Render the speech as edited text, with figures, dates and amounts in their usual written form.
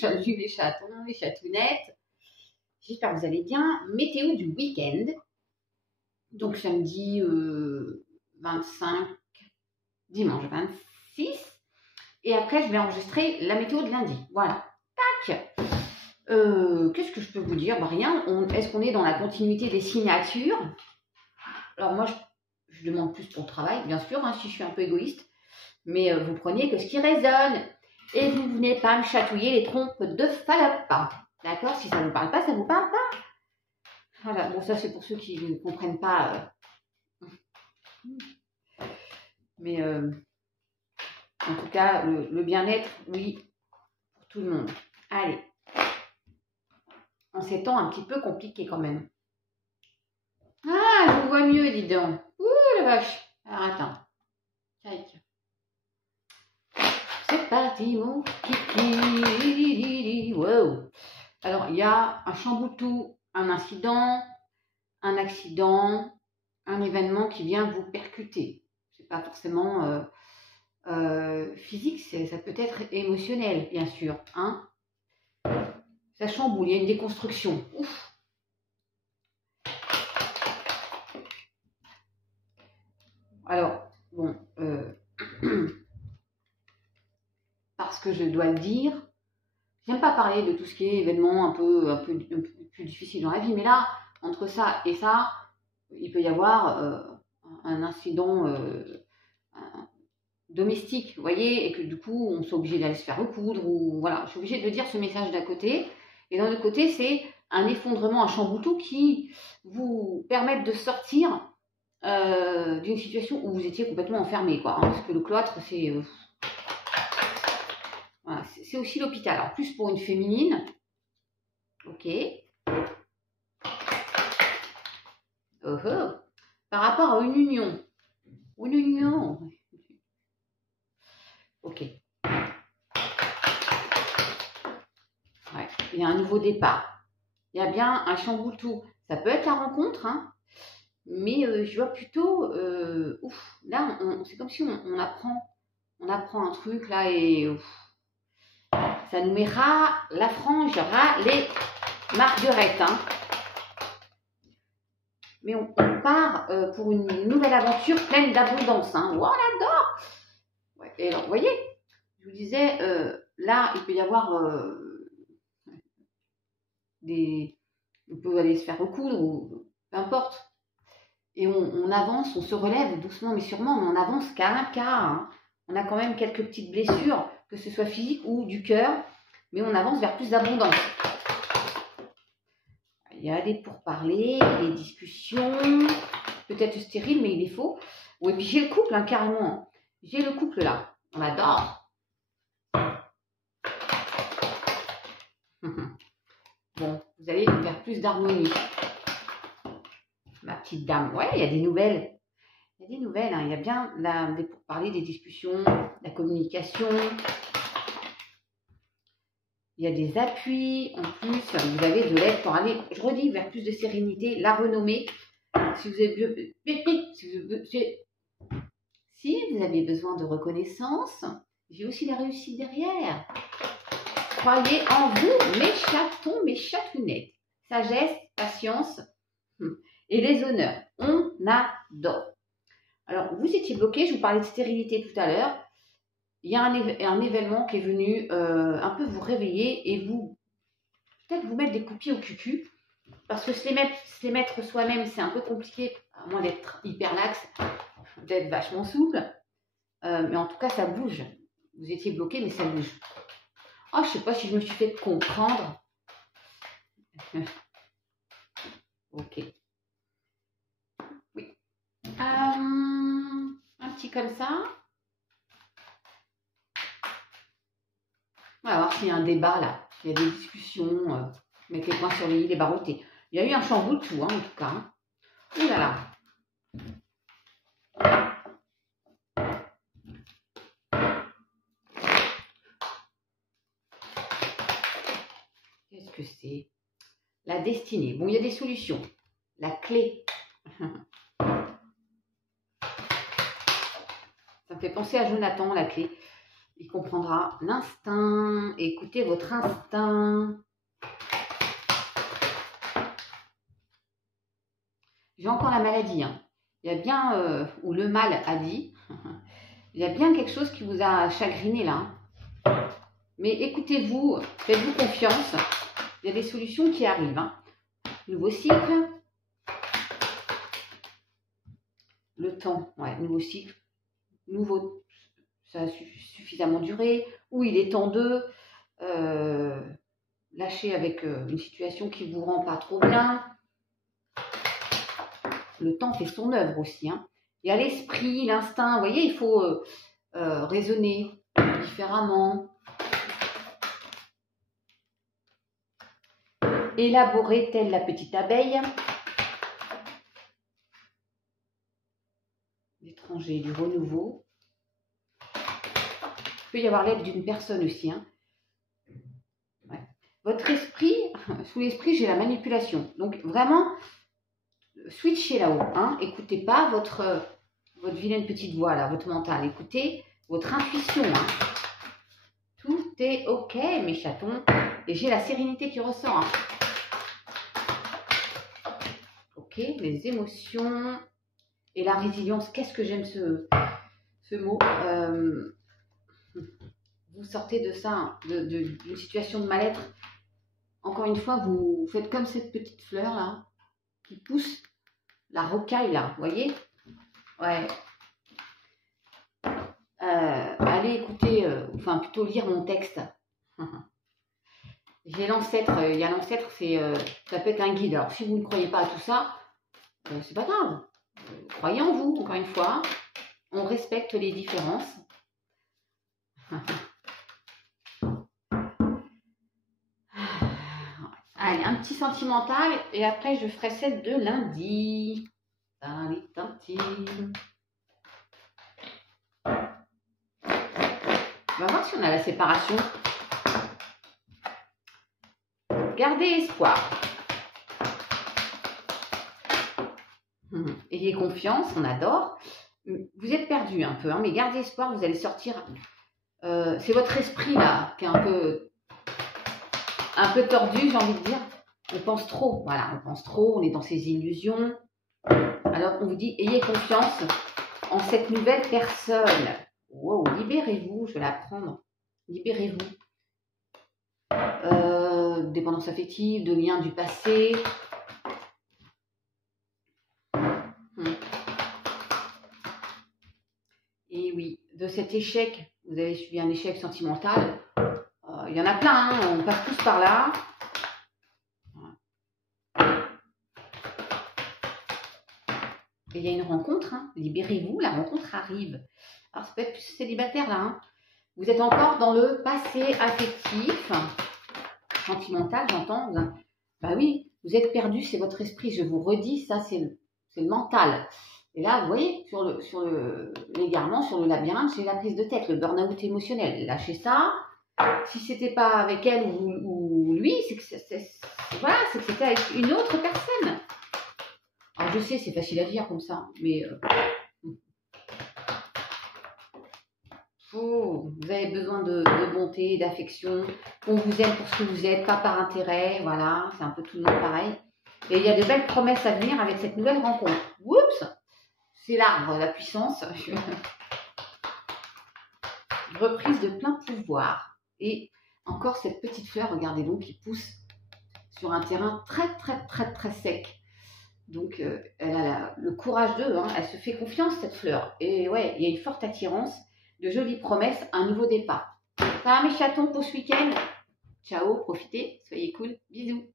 salut les chatons, les chatounettes. J'espère que vous allez bien. Météo du week-end. Donc samedi 25, dimanche 26. Et après, je vais enregistrer la météo de lundi. Voilà. Tac. Qu'est-ce que je peux vous dire? Rien. Est-ce qu'on est dans la continuité des signatures? Alors moi, je demande plus pour le travail, bien sûr, si je suis un peu égoïste. Mais vous prenez que ce qui résonne. Et vous ne venez pas me chatouiller les trompes de Fallope. D'accord? Si ça ne vous parle pas, ça ne vous parle pas. Voilà. Bon, ça, c'est pour ceux qui ne comprennent pas. Mais en tout cas, le bien-être, oui, pour tout le monde. Allez. En ces temps un petit peu compliqués quand même. Ah, je vous vois mieux, dis donc. Ouh, la vache. Alors, attends. C'est parti, mon kiki. Wow. Alors, il y a un chamboutou, un incident, un accident, un événement qui vient vous percuter. C'est pas forcément physique, ça peut être émotionnel, bien sûr. Ça chamboule, il y a une déconstruction. Ouf. Alors, bon, parce que je dois le dire, j'aime pas parler de tout ce qui est événement un peu plus difficile dans la vie, mais là, entre ça et ça, il peut y avoir un incident domestique, vous voyez, et que du coup, on s'est obligé d'aller se faire recoudre, ou voilà, je suis obligée de dire ce message d'un côté, et d'un autre côté, c'est un effondrement, un chamboutou qui vous permettent de sortir d'une situation où vous étiez complètement enfermé, quoi, parce que le cloître, c'est voilà, c'est aussi l'hôpital. En plus, pour une féminine, ok. Par rapport à une union. Ok. Ouais, il y a un nouveau départ. Il y a bien un chamboutou. Ça peut être la rencontre, mais je vois plutôt, là, c'est comme si on apprend un truc là et ça nous mettra la frange, les marguerettes, Mais on part pour une nouvelle aventure pleine d'abondance, Oh, on adore. Ouais, et alors, vous voyez, je vous disais, là, il peut y avoir on peut aller se faire recoudre ou peu importe. Et on avance, on se relève doucement mais sûrement, mais on avance qu'à un cas. On a quand même quelques petites blessures, que ce soit physique ou du cœur, mais on avance vers plus d'abondance. Il y a des pourparlers, des discussions, peut-être stériles, mais il est faux. Oui, et puis j'ai le couple, carrément. J'ai le couple là, on adore. Bon, vous allez vers plus d'harmonie. Ma petite dame, ouais, il y a des nouvelles. Il y a des nouvelles, il y a bien des pourparlers, des discussions, la communication. Il y a des appuis, en plus, vous avez de l'aide pour aller, je redis, vers plus de sérénité, la renommée. Si vous avez besoin de reconnaissance, j'ai aussi la réussite derrière. Croyez en vous, mes chatons, mes chatounettes. Sagesse, patience et les honneurs. On adore. Alors, vous étiez bloqué, je vous parlais de stérilité tout à l'heure. Il y a un événement qui est venu un peu vous réveiller et peut-être vous mettre des coups de pied au cul. Parce que se les mettre soi-même, c'est un peu compliqué, à moins d'être hyper laxe, d'être vachement souple. Mais en tout cas, ça bouge. Vous étiez bloqué, mais ça bouge. Oh, je ne sais pas si je me suis fait comprendre. Ok. Oui. Un petit comme ça. On va voir s'il y a un débat là. Il y a des discussions. Mettez les points sur les i, les barreautés. Il y a eu un chamboulement, en tout cas. Ouh là là. Qu'est-ce que c'est? La destinée. Bon, il y a des solutions. La clé. Ça me fait penser à Jonathan, la clé. Il comprendra l'instinct. Écoutez votre instinct. J'ai encore la maladie. Hein. Il y a bien, ou le mal a dit, il y a bien quelque chose qui vous a chagriné là. Mais écoutez-vous, faites-vous confiance. Il y a des solutions qui arrivent. Hein. Nouveau cycle. Le temps, ouais, nouveau cycle. Nouveau, ça a suffisamment duré. Ou il est temps de lâcher avec une situation qui ne vous rend pas trop bien. Le temps fait son œuvre aussi. Hein. Il y a l'esprit, l'instinct. Vous voyez, il faut raisonner différemment. Élaborer telle la petite abeille. L'étranger, du renouveau. Il peut y avoir l'aide d'une personne aussi. Hein. Ouais. Votre esprit, sous l'esprit, j'ai la manipulation. Donc vraiment, switchez là-haut. Hein. Écoutez pas votre vilaine petite voix, là, votre mental. Écoutez votre intuition. Hein. Tout est OK, mes chatons. Et j'ai la sérénité qui ressort. Hein. OK, les émotions et la résilience. Qu'est-ce que j'aime ce mot. Vous sortez de ça, d'une situation de mal-être. Encore une fois, vous faites comme cette petite fleur là, qui pousse la rocaille là, vous voyez? Ouais. Allez écouter, enfin plutôt lire mon texte. J'ai l'ancêtre, il y a l'ancêtre, ça peut être un guide. Alors si vous ne croyez pas à tout ça, c'est pas grave. Croyez en vous, encore une fois. On respecte les différences. Allez, un petit sentimental et après je ferai celle de lundi. Allez, tantine. On va voir si on a la séparation. Gardez espoir. Ayez confiance, on adore. Vous êtes perdu un peu, hein, mais gardez espoir, vous allez sortir. C'est votre esprit là qui est un peu tordu, j'ai envie de dire. On pense trop, voilà, on pense trop, on est dans ses illusions. Alors on vous dit, ayez confiance en cette nouvelle personne. Wow, libérez-vous, je vais la prendre. Libérez-vous. Dépendance affective, de liens du passé. Et oui, de cet échec, vous avez subi un échec sentimental. Il y en a plein, hein, on passe tous par là. Et il y a une rencontre, hein. Libérez-vous, la rencontre arrive. Alors ça peut être plus célibataire là. Hein. Vous êtes encore dans le passé affectif, sentimental, j'entends. Bah oui, vous êtes perdu, c'est votre esprit. Je vous redis, ça c'est le mental. Et là, vous voyez, l'égarement, sur le labyrinthe, c'est la prise de tête, le burn-out émotionnel. Lâchez ça. Si c'était pas avec elle ou lui, c'est que c'était avec une autre personne. Alors je sais, c'est facile à dire comme ça, mais vous avez besoin de bonté, d'affection. On vous aime pour ce que vous êtes, pas par intérêt. Voilà, c'est un peu tout le monde pareil. Et il y a de belles promesses à venir avec cette nouvelle rencontre. Oups, c'est l'arbre, la puissance. Reprise de plein pouvoir. Et encore cette petite fleur, regardez donc, qui pousse sur un terrain très, très, très, très sec. Donc, elle a le courage d'eux, hein, elle se fait confiance, cette fleur. Et ouais, il y a une forte attirance, de jolies promesses, un nouveau départ. Ça va mes chatons pour ce week-end? Ciao, profitez, soyez cool, bisous.